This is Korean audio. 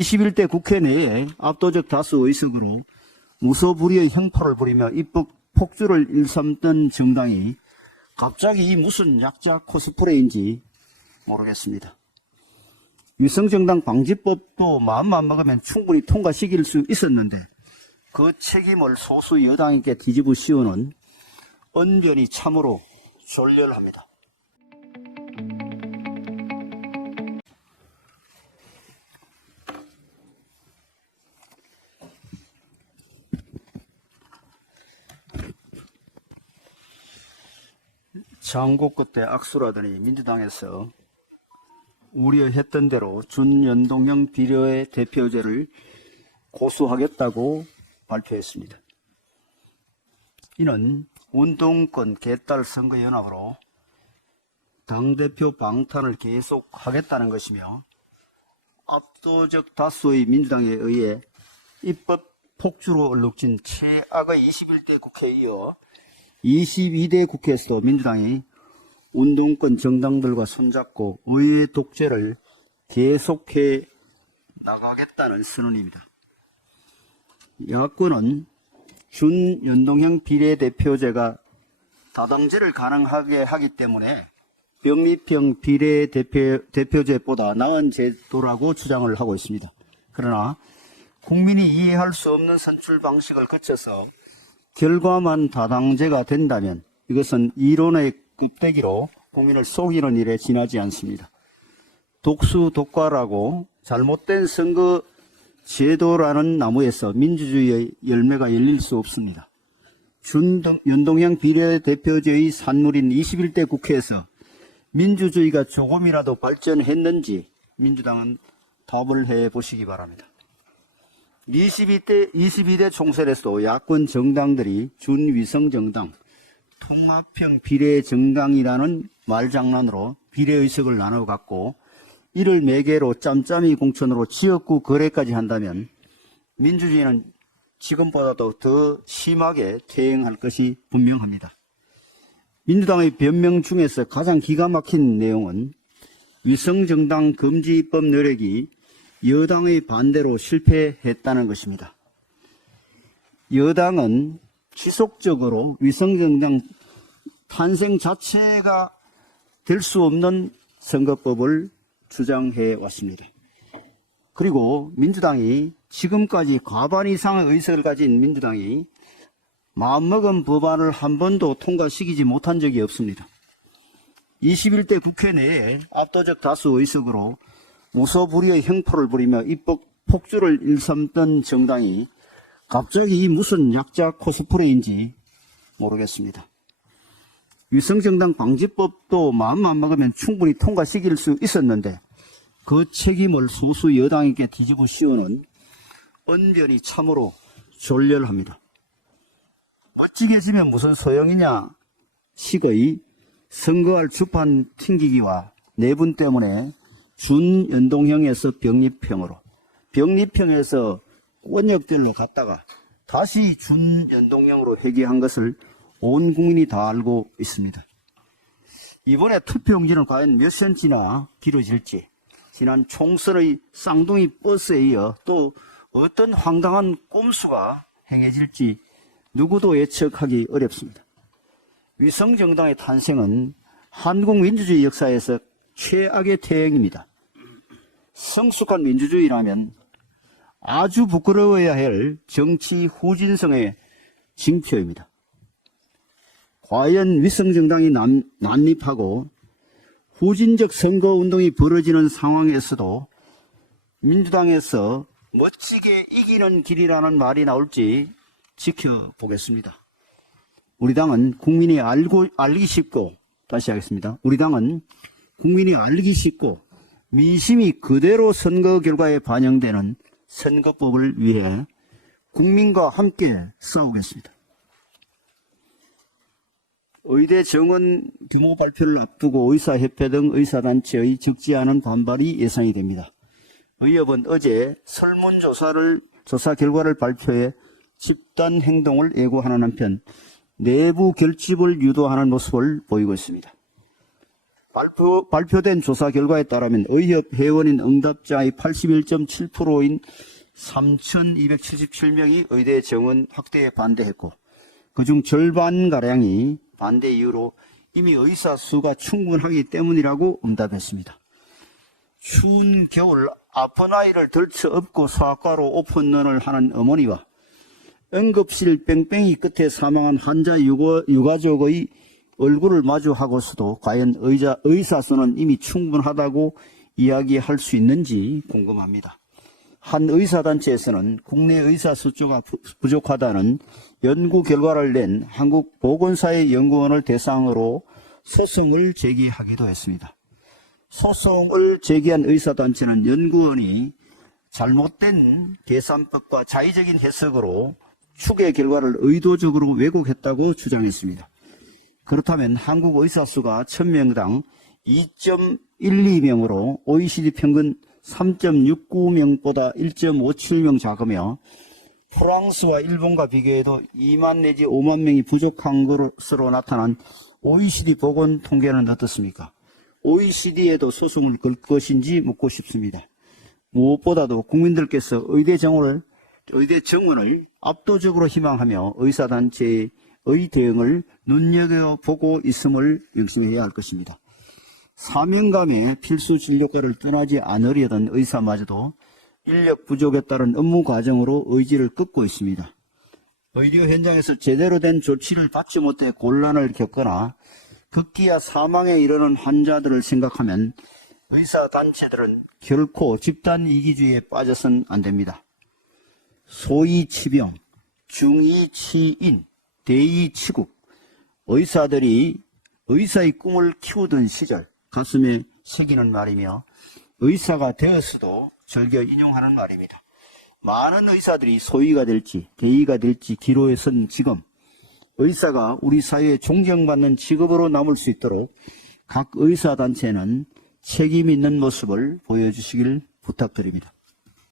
21대 국회 내에 압도적 다수 의석으로 무소불위의 형포를 부리며 입법 폭주를 일삼던 정당이 갑자기 이 무슨 약자 코스프레인지 모르겠습니다. 위성정당 방지법도 마음만 먹으면 충분히 통과시킬 수 있었는데 그 책임을 소수 여당에게 뒤집어 씌우는 언변이 참으로 졸렬합니다. 장고 끝에 악수라더니 민주당에서 우려했던 대로 준연동형 비례 대표제를 고수하겠다고 발표했습니다. 이는 운동권 개딸 선거연합으로 당대표 방탄을 계속하겠다는 것이며 압도적 다수의 민주당에 의해 입법 폭주로 얼룩진 최악의 21대 국회에 이어 22대 국회에서도 민주당이 운동권 정당들과 손잡고 의회 독재를 계속해 나가겠다는 선언입니다. 야권은 준연동형 비례대표제가 다당제를 가능하게 하기 때문에 병립형 비례대표제보다 나은 제도라고 주장을 하고 있습니다. 그러나 국민이 이해할 수 없는 선출 방식을 거쳐서 결과만 다당제가 된다면 이것은 이론의 껍데기로 국민을 속이는 일에 지나지 않습니다. 독수독과라고 잘못된 선거 제도라는 나무에서 민주주의의 열매가 열릴 수 없습니다. 준연동형 비례대표제의 산물인 21대 국회에서 민주주의가 조금이라도 발전했는지 민주당은 답을 해보시기 바랍니다. 22대 총선에서도 야권 정당들이 준위성정당, 통합형 비례정당이라는 말장난으로 비례의석을 나눠 갖고 이를 매개로 짬짬이 공천으로 지역구 거래까지 한다면 민주주의는 지금보다도 더 심하게 퇴행할 것이 분명합니다. 민주당의 변명 중에서 가장 기가 막힌 내용은 위성정당 금지 입법 노력이 여당의 반대로 실패했다는 것입니다. 여당은 지속적으로 위성정당 탄생 자체가 될 수 없는 선거법을 주장해 왔습니다. 그리고 민주당이 지금까지 과반 이상의 의석을 가진 민주당이 마음먹은 법안을 한 번도 통과시키지 못한 적이 없습니다. 21대 국회 내에 압도적 다수 의석으로 무소불위의 형포를 부리며 입법 폭주를 일삼던 정당이 갑자기 무슨 약자 코스프레인지 모르겠습니다. 위성정당 방지법도 마음만 먹으면 충분히 통과시킬 수 있었는데 그 책임을 소수 여당에게 뒤집어 씌우는 언변이 참으로 졸렬합니다. 멋지게 지면 무슨 소용이냐 식의 선거할 주판 튕기기와 내분 때문에 준연동형에서 병립형에서 권역별로 갔다가 다시 준연동형으로 회귀한 것을 온 국민이 다 알고 있습니다. 이번에 투표용지는 과연 몇 cm나 길어질지, 지난 총선의 쌍둥이 버스에 이어 또 어떤 황당한 꼼수가 행해질지 누구도 예측하기 어렵습니다. 위성정당의 탄생은 한국 민주주의 역사에서 최악의 퇴행입니다. 성숙한 민주주의라면 아주 부끄러워야 할 정치 후진성의 징표입니다. 과연 위성정당이 난립하고 후진적 선거운동이 벌어지는 상황에서도 민주당에서 멋지게 이기는 길이라는 말이 나올지 지켜보겠습니다. 우리 당은 국민이 알기 쉽고, 다시 하겠습니다. 우리 당은 국민이 알기 쉽고 민심이 그대로 선거 결과에 반영되는 선거법을 위해 국민과 함께 싸우겠습니다. 의대 정원 규모 발표를 앞두고 의사협회 등 의사단체의 적지 않은 반발이 예상이 됩니다. 의협은 어제 설문조사 결과를 발표해 집단 행동을 예고하는 한편 내부 결집을 유도하는 모습을 보이고 있습니다. 발표된 조사 결과에 따르면 의협 회원인 응답자의 81.7%인 3,277명이 의대 정원 확대에 반대했고, 그중 절반가량이 반대 이유로 이미 의사 수가 충분하기 때문이라고 응답했습니다. 추운 겨울 아픈 아이를 들쳐 업고 소아과로 오픈런을 하는 어머니와 응급실 뺑뺑이 끝에 사망한 환자 유가족의 얼굴을 마주하고서도 과연 의사 수는 이미 충분하다고 이야기할 수 있는지 궁금합니다. 한 의사단체에서는 국내 의사 수가 부족하다는 연구 결과를 낸 한국보건사회연구원을 대상으로 소송을 제기하기도 했습니다. 소송을 제기한 의사단체는 연구원이 잘못된 계산법과 자의적인 해석으로 추계 결과를 의도적으로 왜곡했다고 주장했습니다. 그렇다면 한국 의사 수가 1000명당 2.12명으로 OECD 평균 3.69명보다 1.57명 작으며 프랑스와 일본과 비교해도 2만 내지 5만 명이 부족한 것으로 나타난 OECD 보건 통계는 어떻습니까? OECD에도 소송을 걸 것인지 묻고 싶습니다. 무엇보다도 국민들께서 의대 정원을 압도적으로 희망하며 의사단체의 대응을 눈여겨보고 있음을 명심해야 할 것입니다. 사명감에 필수 진료과를 떠나지 않으려던 의사마저도 인력 부족에 따른 업무 과정으로 의지를 끊고 있습니다. 의료 현장에서 제대로 된 조치를 받지 못해 곤란을 겪거나 급기야 사망에 이르는 환자들을 생각하면 의사단체들은 결코 집단 이기주의에 빠져선 안 됩니다. 소위 치병, 중이 치인, 대이 치국, 의사들이 의사의 꿈을 키우던 시절 가슴에 새기는 말이며 의사가 되었어도 즐겨 인용하는 말입니다. 많은 의사들이 소위가 될지 대의가 될지 기로에 선 지금 의사가 우리 사회에 존경받는 직업으로 남을 수 있도록 각 의사단체는 책임 있는 모습을 보여주시길 부탁드립니다.